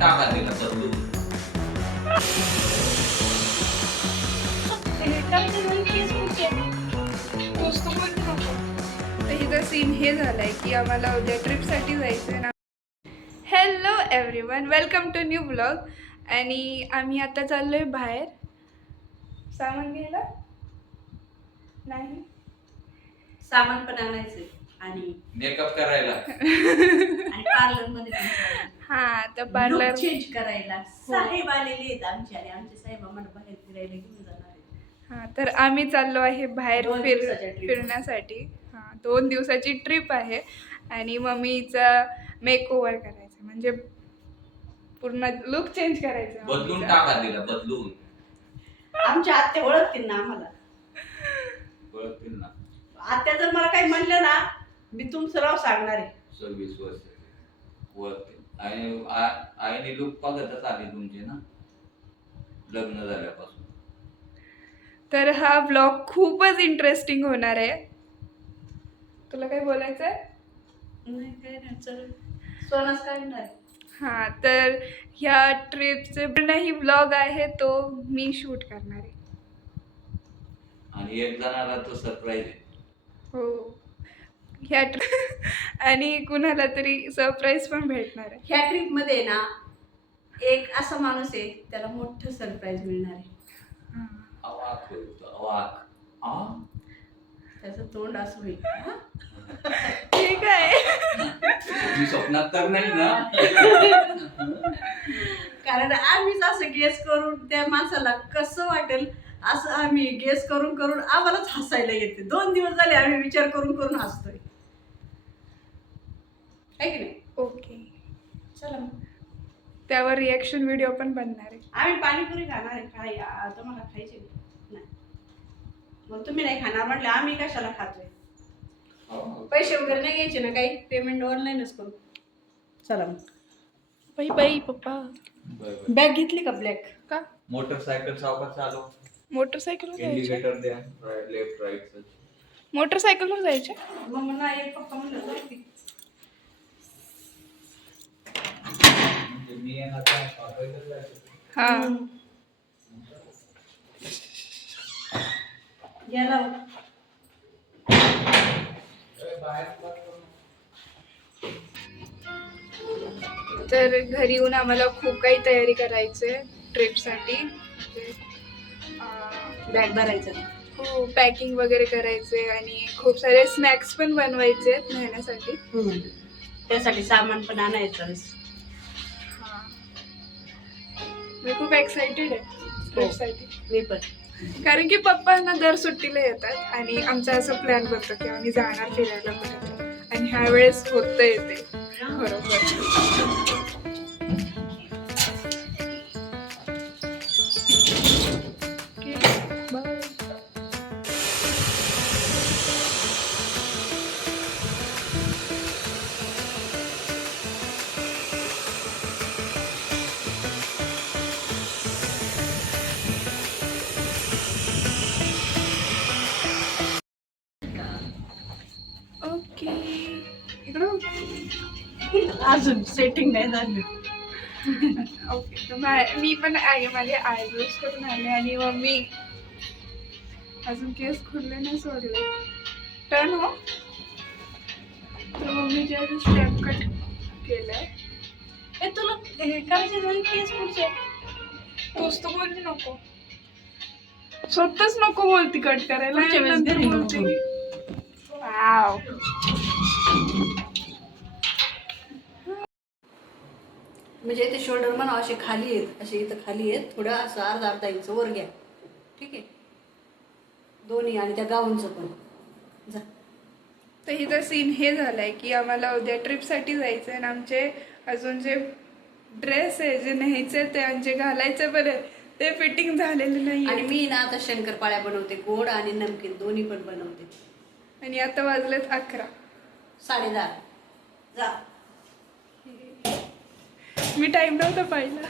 टाका तिला बदलून. हिचा सीन हे झालाय की आम्हाला उद्या ट्रिपसाठी जायचंय ना. Hello everyone, welcome to new blog. आणि आम्ही आता चाललोय बाहेर सामान घ्यायला. नाही, सामान पण आणायचंय आणि मेकअप करायला आणि पार्लर मध्ये पण जायचं. हा तर पार्लर चेंज करायला साहेब आलेले आहेत आमचे आणि आमचे साहेब आम्हाला बाहेर फिरायला घेऊन जाणार आहेत. हा तर आम्ही चाललो आहे बाहेर 2 दिवसाच्या trip. फिरण्यासाठी. हा 2 दिवसाची ट्रिप आहे आणि मम्मीचा मेकओव्हर करायचा, म्हणजे पूर्ण लुक चेंज करायचा. बदलून टाका तिला बदलून. आमच्या आत्या ओळखतील ना आम्हाला. ओळखतील ना. आत्या जर मला काही म्हणलं ना मी तुमचं नाव सांगणार आहे. 26 वर्ष ओळखतील. आणि आईने लुक बघतच आली तुमचे ना लग्न झाल्यापासून. तर हा ब्लॉग खूपच इंटरेस्टिंग होणार आहे. तुला काय बोलायचंय? नाही काय नाही, चल सोनाच काढणार आहे. हा तर ह्या ट्रिपचे पूर्णही ब्लॉग आहे तो मी शूट करणार आहे. आणि एक जणाला तो सरप्राईज आहे. हो, ह्या आणि कुणाला तरी सरप्राईज पण भेटणार आहे. ह्या ट्रिप मध्ये ना एक असा माणूस आहे त्याला मोठं सरप्राईज मिळणार आहे. हा. अवाक होईल तो, अवाक. आ? त्याचं तोंड असं होईल. हा? ठीक आहे. मी स्वप्नात तर नाही ना. कारण आम्हीच असं गेस करून त्या माणसाला कसं वाटेल असं आम्ही गेस करून करून आम्हालाच हसायला येते. 2 दिवस झाले आम्ही विचार करून करून हसतोय, आहे की नाही? ओके, चला मग. त्यावर रिॲक्शन व्हिडिओ पण बनणार आहे. आम्ही पाणीपुरी खाणार आहे. तुम्हाला खायची नाही? मग तुम्ही नाही खाणार म्हटलं आम्ही कशाला खातोय? पैसे वगैरे नाही घ्यायचे ना, काही पेमेंट ऑनलाईनच करू. चला मग. बाई बाई पप्पा, बॅग घेतली का ब्लॅक? का मोटरसायकल सावकाश चालव. मोटरसायकलवर जायचे? इंडिकेटर द्या लेफ्ट राईट. मोटरसायकलवर जायचे? मग नाही पप्पा म्हणलं जाऊ. मी येणार काय पाठवायचं जायचं. हा. याला तर घरी येऊन आम्हाला खूप काही तयारी करायची आहे ट्रिपसाठी. बॅग भरायचं. हो, पॅकिंग वगैरे करायचे आणि खूप सारे स्नॅक्स पण बनवायचे आहेत नेण्यासाठी. त्यासाठी सामान पण आणायचं. हा, मी खूप एक्साइटेड आहे ट्रिपसाठी. मी पण. कारण की पप्पांना दर सुट्टीला येतात आणि आमचा असं प्लॅन बनतो की आम्ही जाणार फिरायला कुठे, आणि ह्या वेळेस होतं येते बरोबर. ओके, इकडं अजून सेटिंग नाही झालं. ओके. तर मी पण माझे आयब्रोज करून आले आणि मम्मी अजून केस खुलले नाही सोडले. टर्न हो. तर मम्मीचे अजून स्टेप कट केलंय. ए तुला करायचे नाही केस पुढचे. तूच तर बोलली नको, स्वतःच नको बोलती कट करायला. पुढच्या वेळेस नंतर घरी नको बोलते बोलू. वाव. म्हणजे इथे शोल्डर म्हणा असे खाली आहेत, असे इथं खाली आहेत, थोडं असं अर्धा इंच वर घ्या. ठीक आहे, दोन्ही आणि त्या गाऊनचं पण जा. तर हिचा सीन हे झालाय की आम्हाला उद्या ट्रिपसाठी जायचं आहे आणि आमचे अजून जे ड्रेस आहे जे न्यायचे ते म्हणजे घालायचे पण आहे ते फिटिंग झालेले नाही. आणि मी ना आता शंकरपाळ्या बनवते, गोड आणि नमकीन दोन्ही पण बनवते. आणि आता वाजलेत 11, 10:30. जा. मी टाइम नव्हता पाहिला.